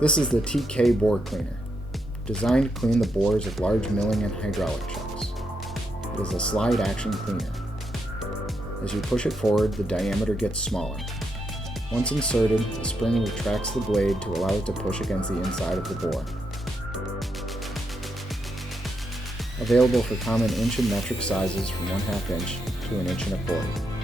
This is the TK bore cleaner, designed to clean the bores of large milling and hydraulic shafts. It is a slide action cleaner. As you push it forward, the diameter gets smaller. Once inserted, the spring retracts the blade to allow it to push against the inside of the bore. Available for common inch and metric sizes from 1/2 inch to 1 1/4 inch.